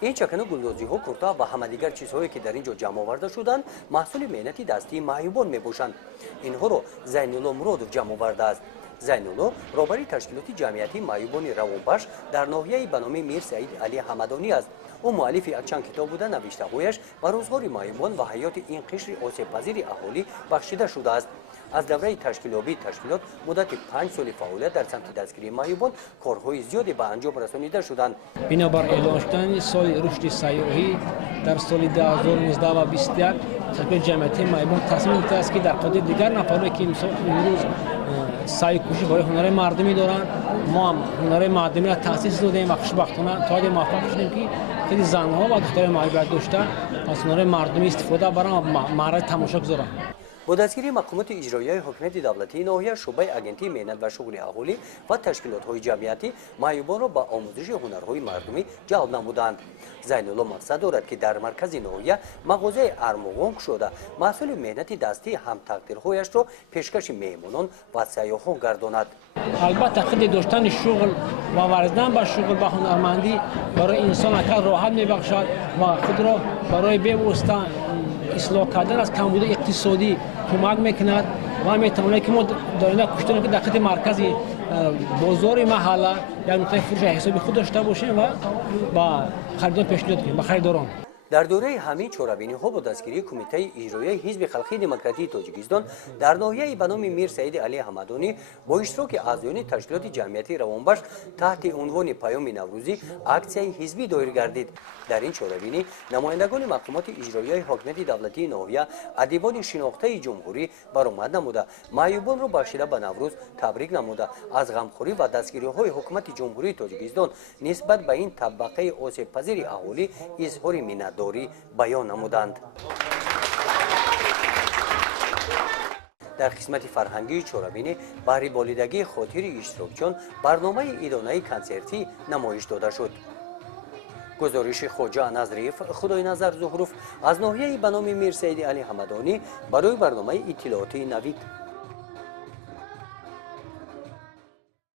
این چکنه گلدوزی‌ها، کورتا و همه دیگر چیزهایی که در اینجا جمع آورده شدند محصول مهنتی دستی معیوبون میباشند. اینها رو زین‌الله مرادوف جمع آورده است. زین‌الله رهبر تشکیلات جمعیتی معیوبون روانبخش در ناحیه به نام میر سعید علی حمدانی است. او مؤلف یک چند کتاب بوده. نوشته‌هایش بر روزگار معیوبون و حیات این قشر آسیب‌پذیر اهالی بخشیده شده است. از دوره تشکیل تشکیلات مدت 5 سال فعالیت در سمت دستگیری معیوبون کارهای زیادی به انجام رسانیده شدند. بنابر اعلان شدن سال رشد سیاحی در سال 2019 و 2021 تشکیل جمعیتی معیوبون تصمیم گرفته است که در قضیه دیگر نفرایی که امروز سعی کوشش برای هنر مردمی دارند، ما هم هنر مردمی را تأسیس دادیم و خوشبختانه تا موفق شدیم که خیلی زنها و دختران معیوب داشته از هنر مردمی استفاده برای معرض تماشا گذارند. با دستگیری مقامات اجرایی حکومت دولتی ناحیه شعبه اگنتی مهنت و شغل اهالی و تشکیلات‌های جمعیتی معیوبان را به آموزش هنرهای مردمی جلب نمودند. زین‌الله مقصد دارد که در مرکز ناحیه مغازه ارمغان شده محصول مهنتی دستی هم تقدیرهایش را پیشکش مهمانان و سیاحان گرداند. البته خود داشتن شغل و ورزیدن با شغل و هنرمندی برای انسان اکثر راحت میبخشد و خود را برای بهبود اصلاح کردن از کمبود اقتصادی کمک میکند و میتواند که ما در کشتن که در خط مرکز بازار محله یا نقطه فروش حسابی خود داشته باشیم و با خریدار پیشنهاد کنیم با خریداران. در دوره همین چورابینی ها با دستگیری کمیته ичроияи حزب خلکی دموکراتی توچیکستان در ناحیه به نام میر سعید علی حمادونی با اشتراک اعضایان تشکیلات جمعیتی روانبخش تحت عنوان پايومی نوروزی اکسияи حزبی دایر گردید. در این چورابینی نمایندگان مقامات اجرایی حکومت دولتی ناحیه ادیبان شناخته جمهوری برآمد نموده معیوبان را بخشیده به نوروز تبریک نموده از غمخوری و دستگیری های حکومت جمهوری توچیکستان نسبت به این طبقه آسیب پذیر اهالی اظهار منتداری بیان نمودند. در قسمت فرهنگی چورابینی برای بالیدگی خاطر اشتراکچیان برنامه ادانه کنسرتی نمایش داده شد. گزارش خواجه نظریف خدای نظر زهروف از ناحیه به نام میر سعید علی حمدانی برای برنامه اطلاعاتی نوید.